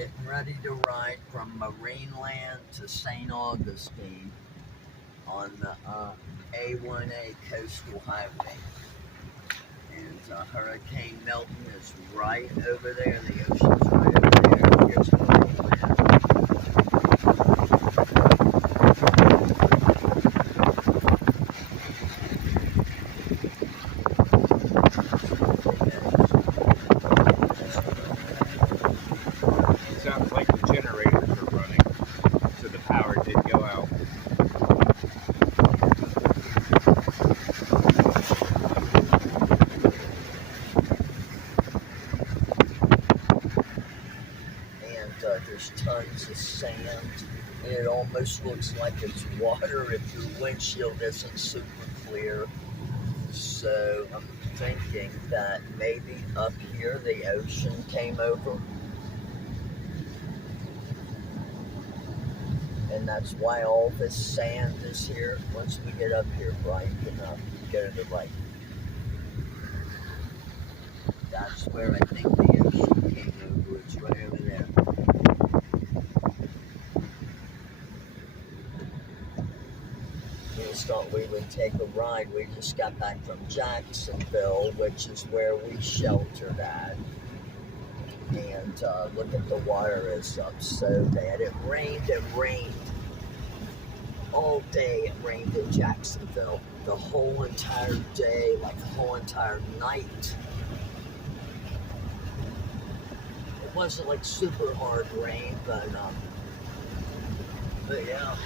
getting ready to ride from Marineland to St. Augustine on the A1A Coastal Highway. And Hurricane Milton is right over there. The ocean's right over there. Here's Marineland. Sounds like the generators are running, so the power did go out. And there's tons of sand, and it almost looks like it's water if your windshield isn't super clear. So I'm thinking that maybe up here the ocean came over. And that's why all this sand is here. Once we get up here, Brian can go to the right. That's where I think the ocean came over. It's right over there. We just thought we would take a ride. We just got back from Jacksonville, which is where we sheltered at. And look at the water is up so bad. It rained all day. It rained in Jacksonville the whole entire day, like the whole entire night. It wasn't like super hard rain, but yeah.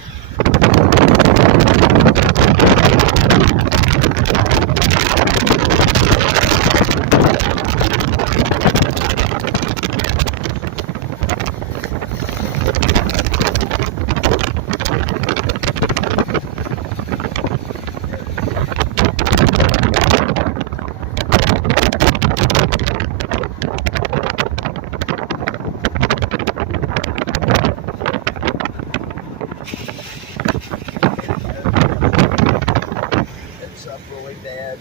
Really bad.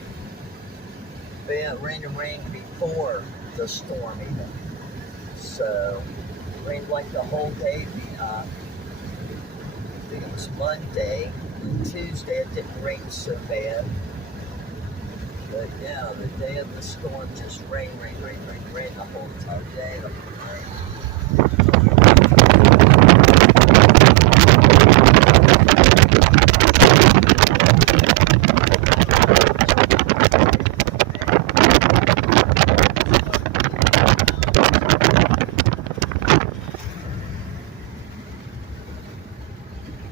But yeah, it rained before the storm even. So it rained like the whole day. I think it was Monday. Tuesday it didn't rain so bad. But yeah, the day of the storm just rained the whole entire day.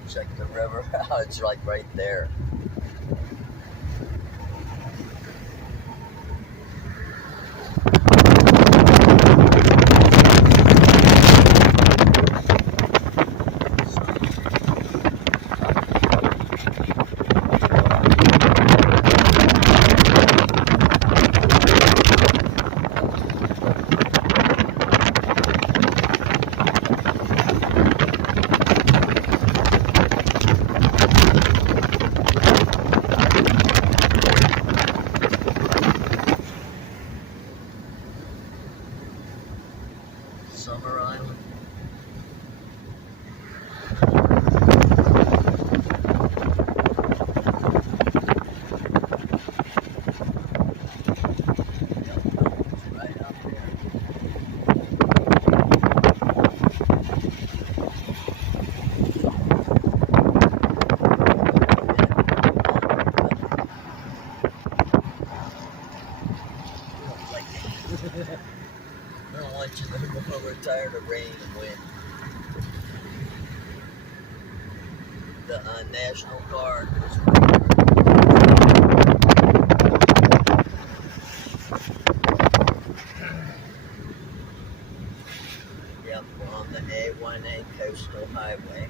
Check the river out, it's like right there. Summer Island. Right up there. I don't want you to know we're tired of rain and wind. The National Guard is Yep, we're on the A1A Coastal Highway.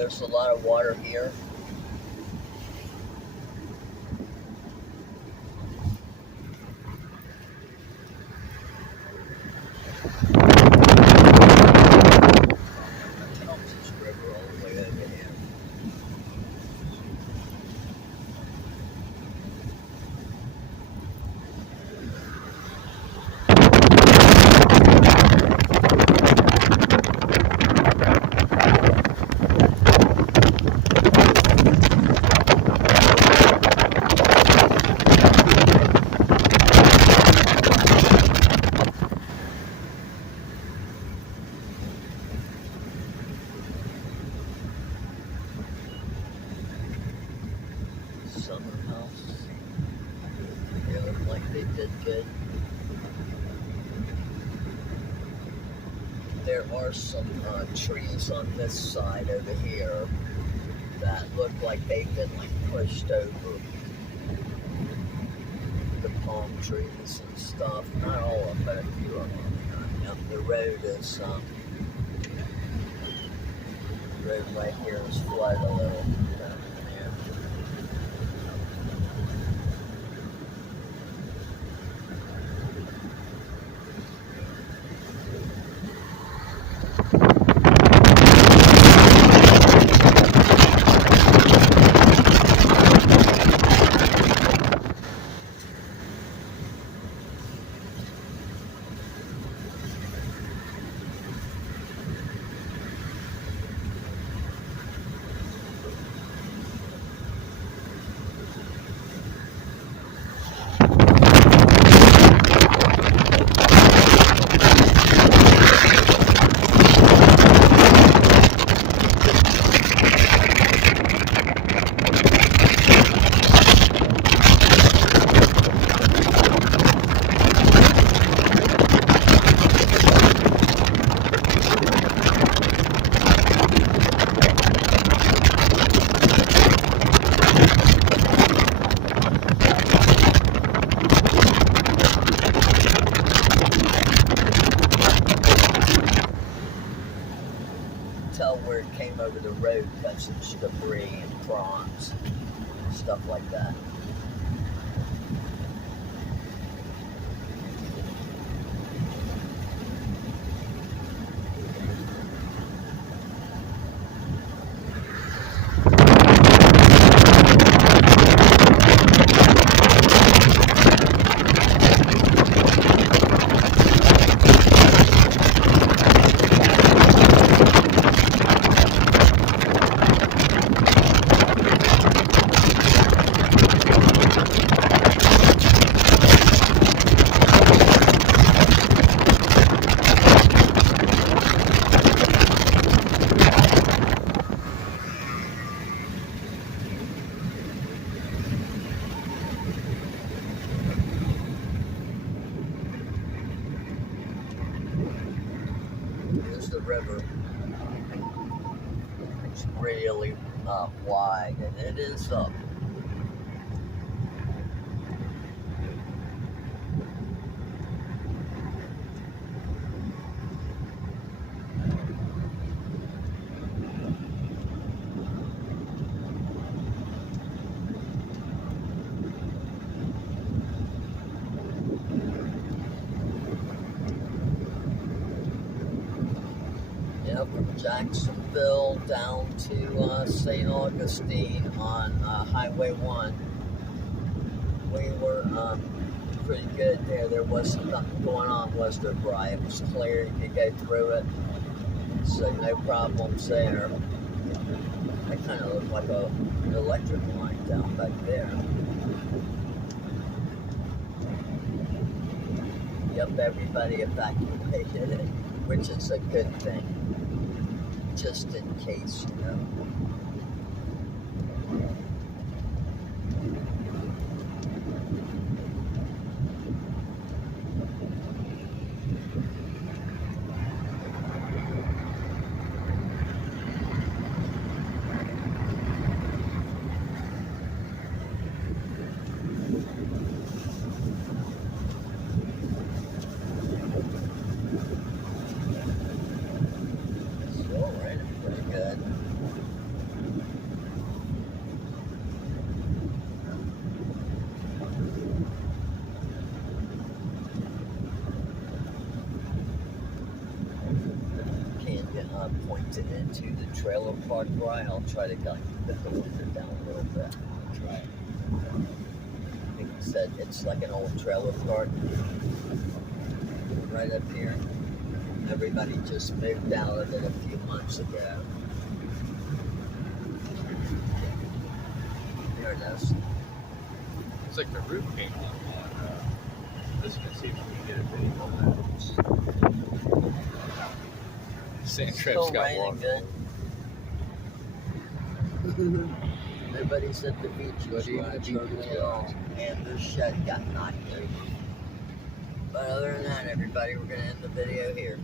there's a lot of water here. This river all the way over here. Summer house. They look like they did good. There are some trees on this side over here that look like they've been like pushed over. The palm trees and stuff. Not all of them, but a few of them. Yep, the road is roadway here is flooded a little. Tell where it came over the road because there's debris and prawns, stuff like that. Here's the river. It's really wide, and it is up. From Jacksonville down to St. Augustine on Highway 1. We were pretty good there. There wasn't nothing going on, was there, Brian? It was clear, you could go through it. So no problems there. That kind of looked like an electric line down back there. Yep, everybody evacuated it, which is a good thing. Just in case, you know. Still raining pretty good. pointed into the trailer park right. I'll try to like put the window down a little bit. Right. Like you said, it's like an old trailer park right up here. Everybody just moved out of it a few months ago. There it is. It's like the roof came on. Let's see if we can get a video of that. Sand trap's Still got raining water. good. Nobody's at the beach. Nobody at the beach Hardly at all. And the shed got knocked over. But other than that, everybody, we're going to end the video here.